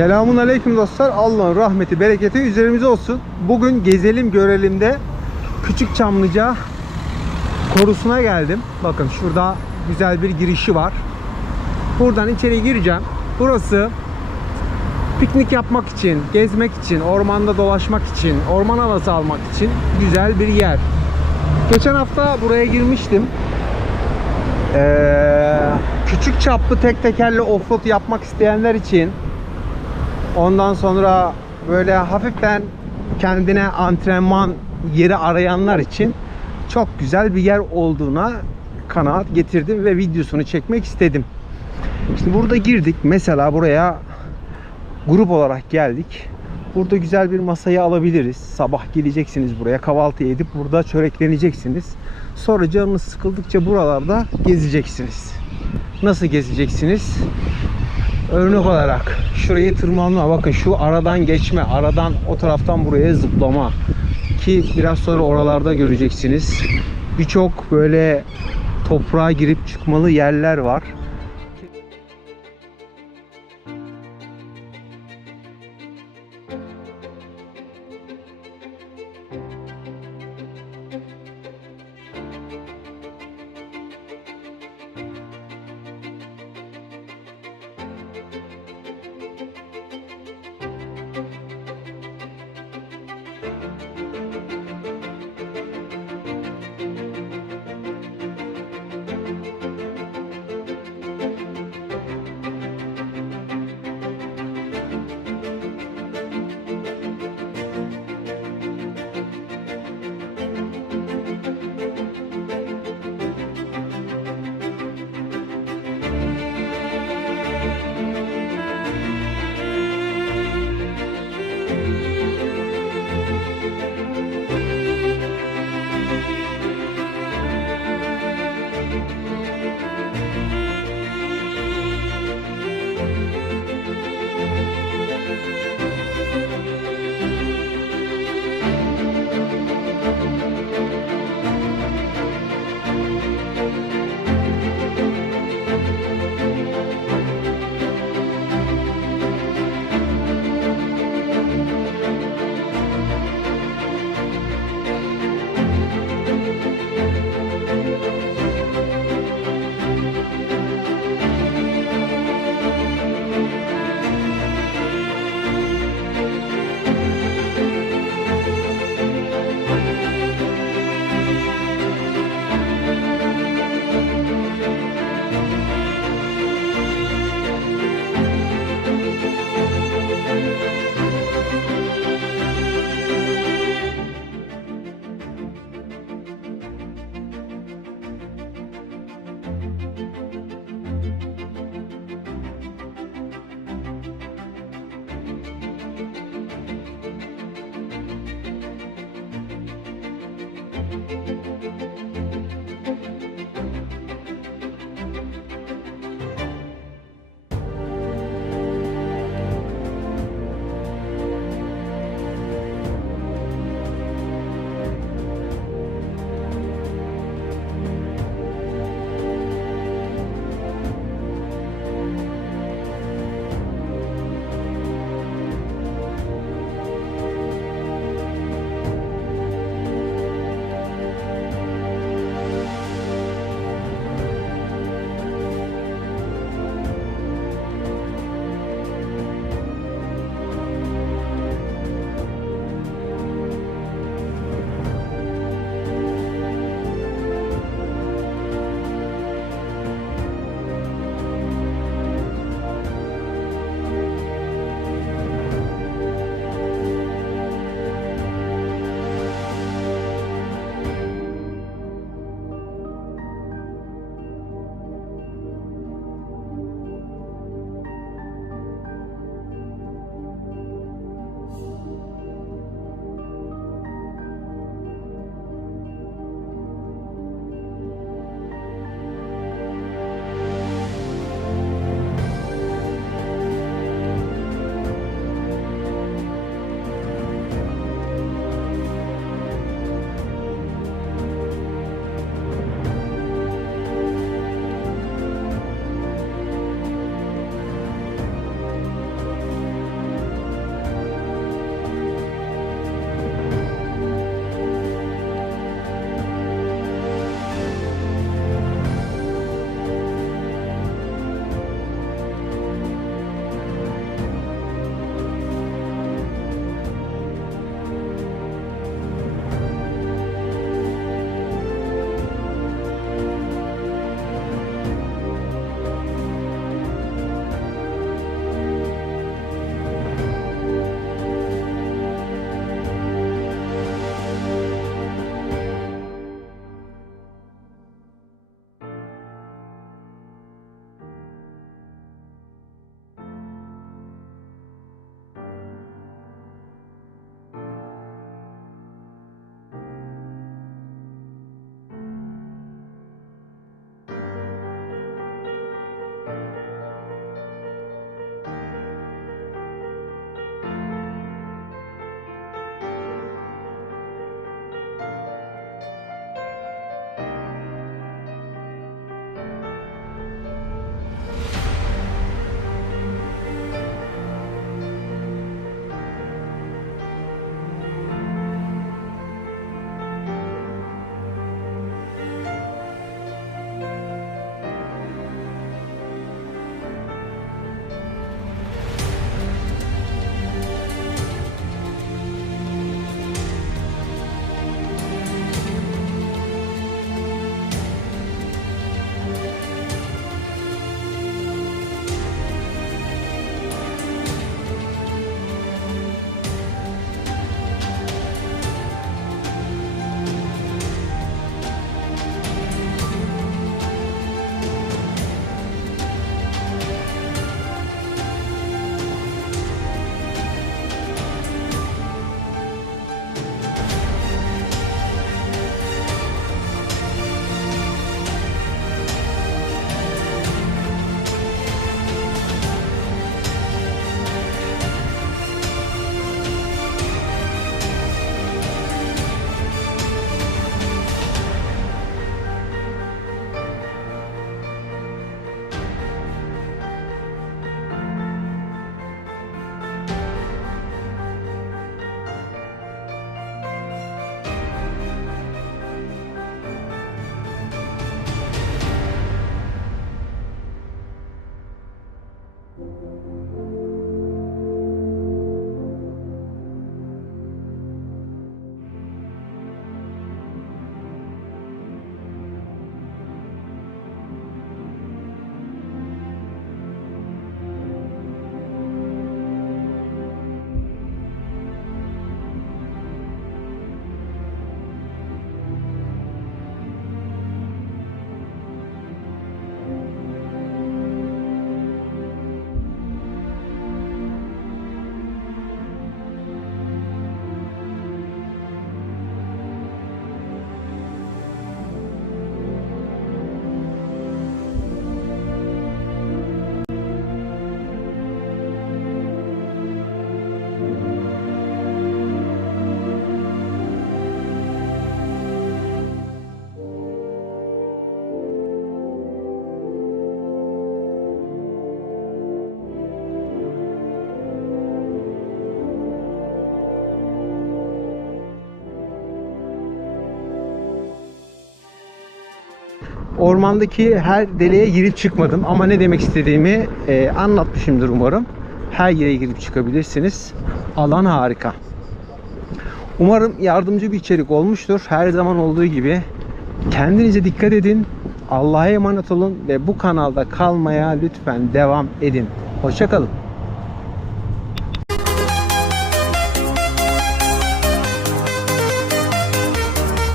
Selamun aleyküm dostlar. Allah'ın rahmeti, bereketi üzerimize olsun. Bugün gezelim görelim de Küçük Çamlıca korusuna geldim. Bakın şurada güzel bir girişi var. Buradan içeri gireceğim. Burası piknik yapmak için, gezmek için, ormanda dolaşmak için, orman havası almak için güzel bir yer. Geçen hafta buraya girmiştim. Ee, küçük çaplı tek tekerli offroad yapmak isteyenler için ondan sonra böyle hafiften kendine antrenman yeri arayanlar için çok güzel bir yer olduğuna kanaat getirdim ve videosunu çekmek istedim. Şimdi burada girdik. Mesela buraya grup olarak geldik. Burada güzel bir masayı alabiliriz. Sabah geleceksiniz buraya kahvaltı edip burada çörekleneceksiniz. Sonra canınız sıkıldıkça buralarda gezeceksiniz. Nasıl gezeceksiniz? Örnek olarak şurayı tırmanma. Bakın şu aradan geçme. Aradan o taraftan buraya zıplama. Ki biraz sonra oralarda göreceksiniz. Birçok böyle toprağa girip çıkmalı yerler var. Ormandaki her deliğe girip çıkmadım ama ne demek istediğimi e, anlatmışımdır umarım. Her yere girip çıkabilirsiniz. Alan harika. Umarım yardımcı bir içerik olmuştur. Her zaman olduğu gibi kendinize dikkat edin. Allah'a emanet olun ve bu kanalda kalmaya lütfen devam edin. Hoşçakalın.